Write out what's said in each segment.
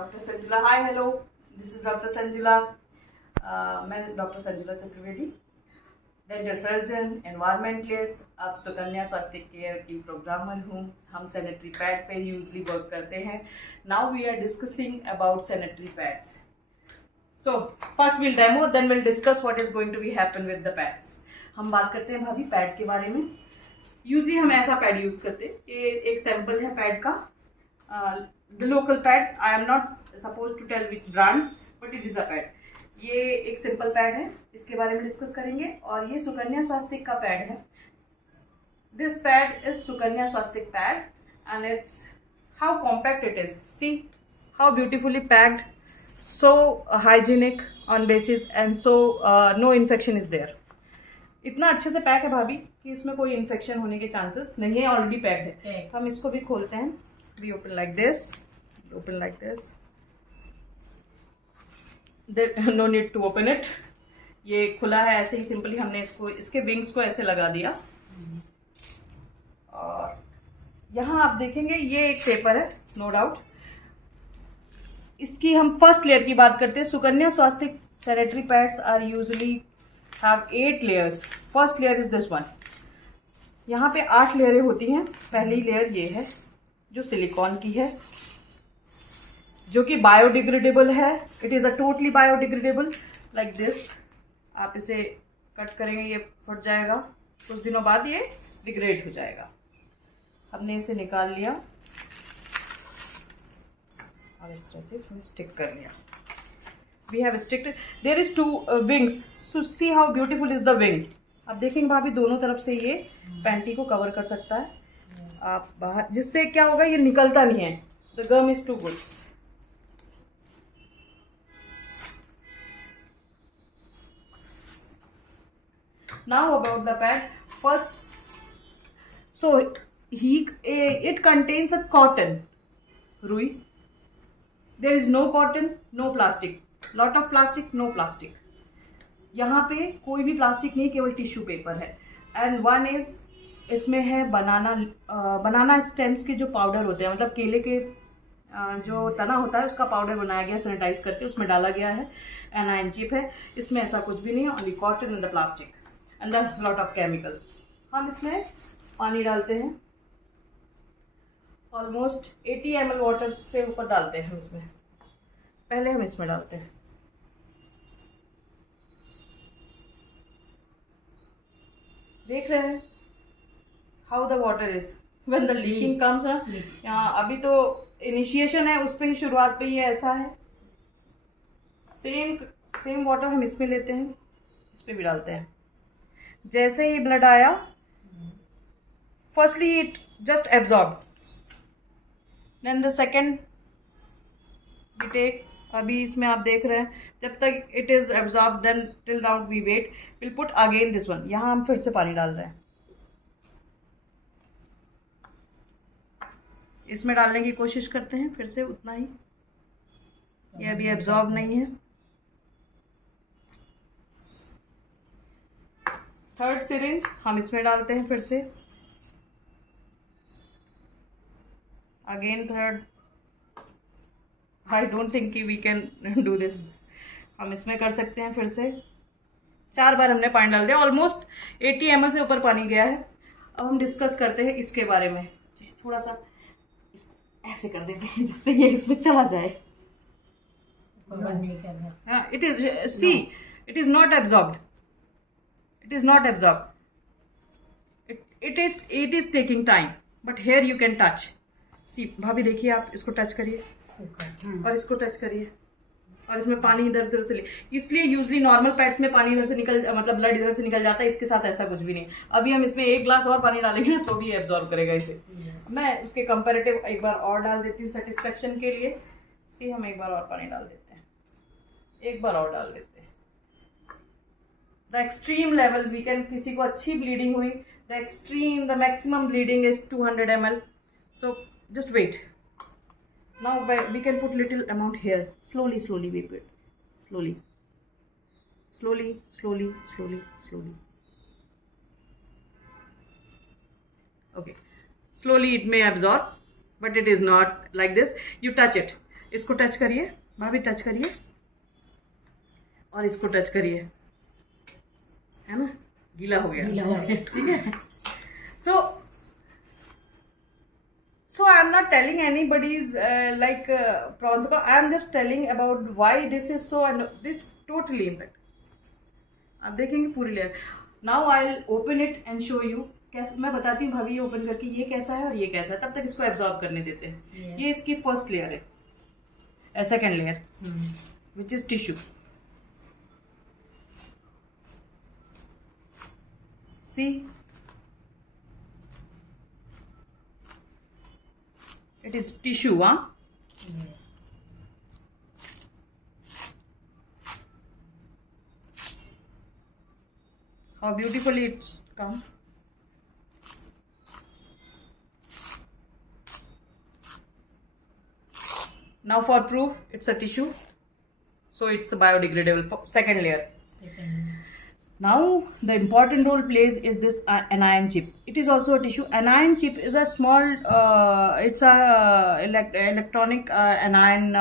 Doctor Sanjula. Hi hello, this is doctor Sanjula. मैं doctor Sanjula Chaturvedi, dental surgeon, environmentalist, अब Sukanya Swasthya care की programmer हूँ। हम सैनिटरी पैड पे यूजली वर्क करते हैं। Now we are discussing about sanitary pads. So first will demo, then will discuss what is going to be happen with the pads. हम बात करते हैं भाभी पैड के बारे में। यूजली हम ऐसा पैड यूज करते हैं, ये एक सैंपल है पैड का। The local pad, I am not supposed to tell which brand, but it is a pad. ये एक सिंपल पैड है, इसके बारे में डिस्कस करेंगे। और ये सुकन्या स्वास्थ्य का पैड है। दिस पैड इज सुकन्या स्वास्थ्य pad and it's how compact it is. See how beautifully packed, so hygienic on basis and so no infection is there. इतना अच्छे से पैक है भाभी कि इसमें कोई इन्फेक्शन होने के चांसेस नहीं है, ऑलरेडी पैक्ड है। तो हम इसको भी खोलते हैं। We open like this, open like this. There no need to open it. ये खुला है ऐसे ही, सिंपली हमने इसको, इसके विंग्स को ऐसे लगा दिया। और यहाँ आप देखेंगे ये एक पेपर है, नो डाउट। इसकी हम फर्स्ट लेयर की बात करते हैं। Sukanya Swasthya sanitary pads are usually have 8 layers. First layer is this one. यहाँ पे 8 लेयरें होती हैं। पहली लेयर ये है जो सिलिकॉन की है, जो कि बायोडिग्रेडेबल है। It is a totally biodegradable like this. आप इसे कट करेंगे, ये फट जाएगा, कुछ दिनों बाद ये डिग्रेड हो जाएगा। हमने इसे निकाल लिया और इस तरह से इसमें स्टिक कर लिया। We have sticked. There is 2 wings, so see how beautiful is the wing. आप देखेंगे भाभी दोनों तरफ से ये पैंटी को कवर कर सकता है आप बाहर, जिससे क्या होगा, ये निकलता नहीं है। The gum is too good. Now about the pad first. So it contains a cotton, रुई। there is no cotton, no plastic, lot of plastic, no plastic। यहाँ पे कोई भी प्लास्टिक नहीं, केवल टिश्यू पेपर है। एंड वन इज, इसमें है बनाना स्टेम्स के जो पाउडर होते हैं, मतलब केले के जो तना होता है उसका पाउडर बनाया गया, सैनिटाइज करके उसमें डाला गया है। एनाइन चिप है, इसमें ऐसा कुछ भी नहीं है, only cotton and the plastic and the lot of chemical. हम इसमें पानी डालते हैं, ऑलमोस्ट 80 ml वाटर से ऊपर डालते हैं हम इसमें। पहले हम इसमें डालते हैं, देख रहे हैं how the water is when the leaking comes. यहाँ अभी तो इनिशिएशन है, उस पर ही, शुरुआत पे ही ऐसा है। सेम वाटर हम इसमें लेते हैं, इस पे भी डालते हैं। जैसे ही ब्लड आया, firstly it just absorb, then the second we take. अभी इसमें आप देख रहे हैं, जब तक it is absorb, then till now we wait, will put again this one. यहाँ हम फिर से पानी डाल रहे हैं, इसमें डालने की कोशिश करते हैं फिर से उतना ही। ये अभी एब्जॉर्ब नहीं है। थर्ड सिरिंज हम इसमें डालते हैं फिर से, again third. I don't think we can do this. हम इसमें कर सकते हैं फिर से। 4 बार हमने पानी डाल दिया, ऑलमोस्ट 80 ml से ऊपर पानी गया है। अब हम डिस्कस करते हैं इसके बारे में। थोड़ा सा इसको ऐसे कर देते हैं जिससे ये इसमें चला जाए। It is, see it is not absorbed, it is not absorbed, it is taking time, but here you can touch. See भाभी देखिए, आप इसको टच करिए और इसको टच करिए, और इसमें पानी इधर उधर से इसलिए यूजली नॉर्मल पैड्स में पानी इधर से निकल, मतलब ब्लड इधर से निकल जाता है। इसके साथ ऐसा कुछ भी नहीं। अभी हम इसमें 1 ग्लास और पानी डालेंगे ना तो भी एब्जॉर्ब करेगा इसे। मैं उसके कंपैरेटिव एक बार और डाल देती हूँ सेटिस्फेक्शन के लिए। सी हम एक बार और पानी डाल देते हैं, एक बार और डाल देते हैं। The extreme level we can, किसी को अच्छी ब्लीडिंग हुई, the extreme, the maximum bleeding is 200 ml। So just wait. Now we can put little amount here. Slowly we put. Slowly. Okay. Slowly it may absorb, but it is not like this. You touch it. इसको touch करिए भाभी, touch करिए और इसको touch करिए, है ना, गीला हो गया, ठीक है। So I am not telling anybody's like prawns. I am just telling about why this is so, and this totally impact. आप देखेंगे पूरी layer. Now I will open it and show you. कैसे मैं बताती हूँ भाभी, ये ओपन करके ये कैसा है और ये कैसा है, तब तक इसको एब्जॉर्ब करने देते हैं। ये इसकी फर्स्ट लेयर है, second layer which is tissue. See it is tissue, huh? How beautifully it's come. Now for proof, it's a tissue, so it's biodegradable. Second layer. Now the important role plays is this anion chip. It is also a tissue. Anion chip is a small, it's a electronic anion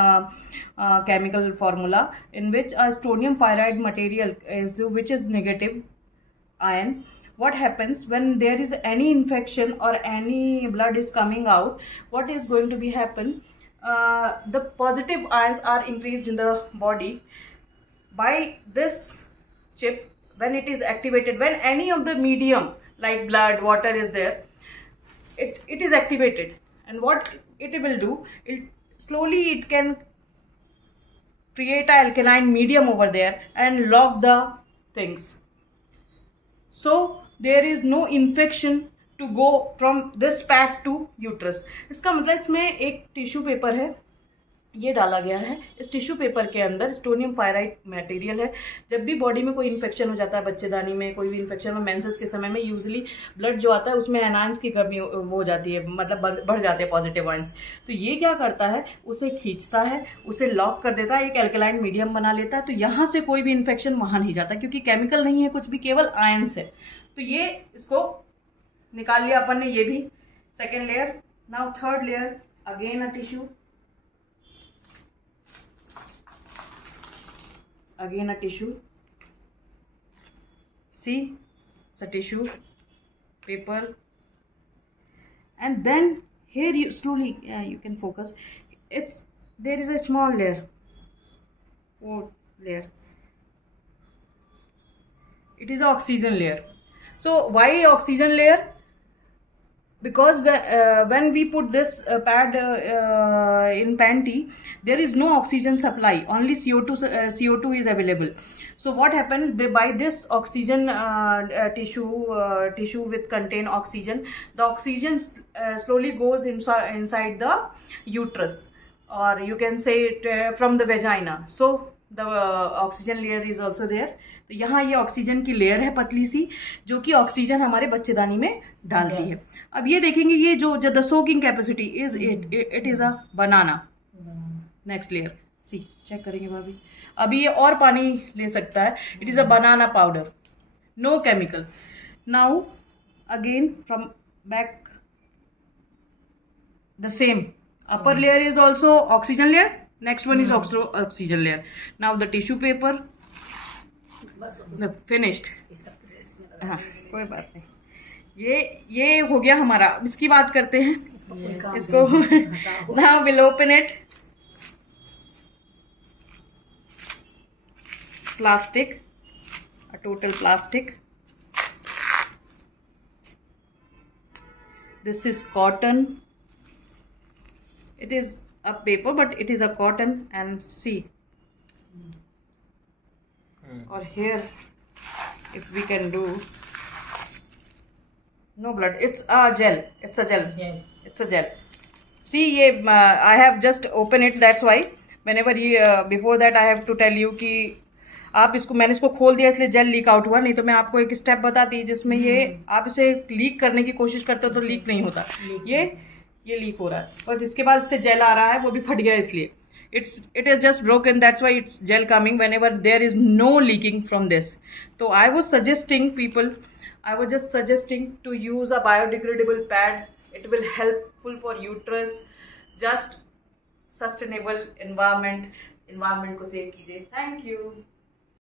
chemical formula in which a strontium fluoride material is, which is negative ion. What happens when there is any infection or any blood is coming out, what is going to be happen? The positive ions are increased in the body by this chip. When it is activated, when any of the medium like blood, water is there, it is activated, and what it will do, it can create a alkaline medium over there and lock the things, so there is no infection to go from this pad to uterus. इसका मतलब इसमें एक tissue paper है, ये डाला गया है। इस टिश्यू पेपर के अंदर स्टोनियम फायराइड मटेरियल है। जब भी बॉडी में कोई इन्फेक्शन हो जाता है, बच्चेदानी में कोई भी इन्फेक्शन हो, मेंसेस के समय में यूजुअली ब्लड जो आता है उसमें एनायंस की कमी हो जाती है, मतलब बढ़ जाते हैं पॉजिटिव आयंस। तो ये क्या करता है, उसे खींचता है, उसे लॉक कर देता है, एक एल्कलाइन मीडियम बना लेता है। तो यहाँ से कोई भी इन्फेक्शन वहाँ नहीं जाता, क्योंकि केमिकल नहीं है कुछ भी, केवल आयंस है। तो ये इसको निकाल लिया अपन ने, ये भी second layer. Now third layer, again a tissue, again a tissue. See, it's a tissue paper, and then here you slowly you can focus, there is a small layer, fourth layer, it is a oxygen layer. So why oxygen layer? Because when we put this pad in panty, there is no oxygen supply, only CO2 is available. So what happened, by this oxygen tissue with contain oxygen, the oxygen slowly goes inside the uterus, or you can say it from the vagina. So the oxygen layer is also there. तो यहाँ ये oxygen की layer है पतली सी, जो कि oxygen हमारे बच्चेदानी में डालती है। अब ये देखेंगे, ये जो the soaking capacity is it is a banana. Next layer, see check करेंगे भाभी, अभी ये और पानी ले सकता है। It is a banana powder, no chemical. Now again from back the same, upper layer is also oxygen layer, next one is also oxygen layer. Now the tissue paper, finished. हाँ, कोई बात नहीं, ये हो गया हमारा। अब इसकी बात करते हैं, इसको now we'll open it. Plastic, a total plastic. This is cotton. It is a paper, but it is a cotton, and see, or here if we can do, no blood, it's a gel, it's a gel. It's a gel. See, ये I have just opened it, that's why whenever you before that I have to tell you कि आप इसको, मैंने इसको खोल दिया इसलिए jail leak out हुआ, नहीं तो मैं आपको एक स्टेप बताती जिसमें ये आप इसे लीक करने की कोशिश करते हो तो लीक नहीं होता। ये लीक हो रहा है, और जिसके बाद इससे जेल आ रहा है वो भी फट गया, इसलिए it is just broken, that's why it's gel coming whenever there is no leaking from this. So I was just suggesting to use a biodegradable pad. It will helpful for uterus. Just sustainable environment को save कीजिए। Thank you.